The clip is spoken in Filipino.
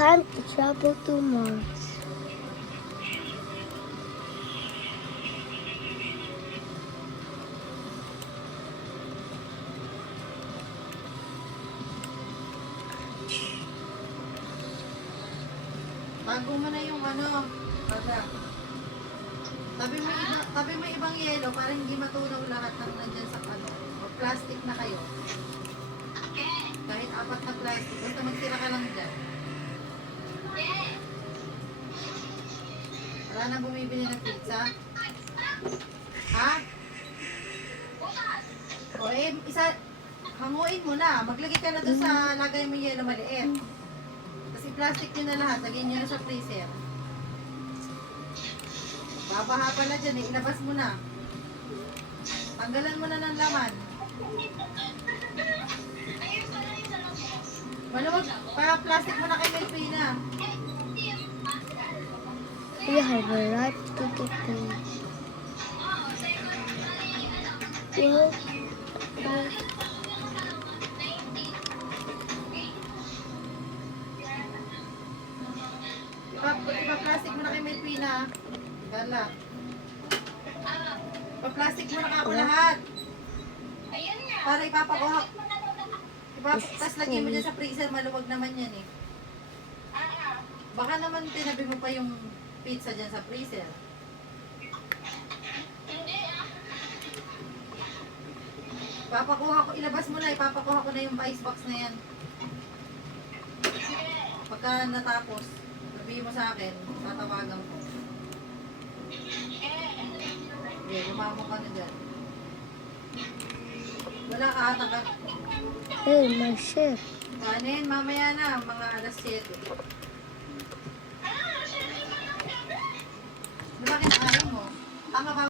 Time to travel to Mars. Bago mo na yung ano, baga. Tabi mo ibang yelo para hindi matunaw lahat ng nandyan sa ano. O plastic na kayo. Kahit 4 na plastic, basta magtira ka lang dyan. Wala na bumibili ng pizza? Ha? O hanguin mo na. Maglagay ka na doon sa lagay mo yelo maliit. Kasi plastic nyo na lahat, lagay nyo na sa freezer. Babaha pala dyan eh, ilabas mo na. Tanggalan mo na ng laman. Maluwag, para plastic mo na kay Melpina. We have arrived to the place. Well, Ipa-plastic mo na kay Melpina. Gala. Ipa-plastic mo na ako lahat. Para ipapakuha. Tapos lagyan mo dyan sa freezer, maluwag naman yan eh. Baka naman tinabi mo pa yung pizza dyan sa freezer. Ipapakuha ko, ilabas mo na, ipapakuha ko na yung ice box na yan. Pagka natapos, sabihin mo sa akin, tatawagan ko. Okay, lumamo ka na dyan. Wala ka ata ka. hey, my ship. Kanin, mamaya na, mga alas 7. Bakit ayaw mo? Tama ba?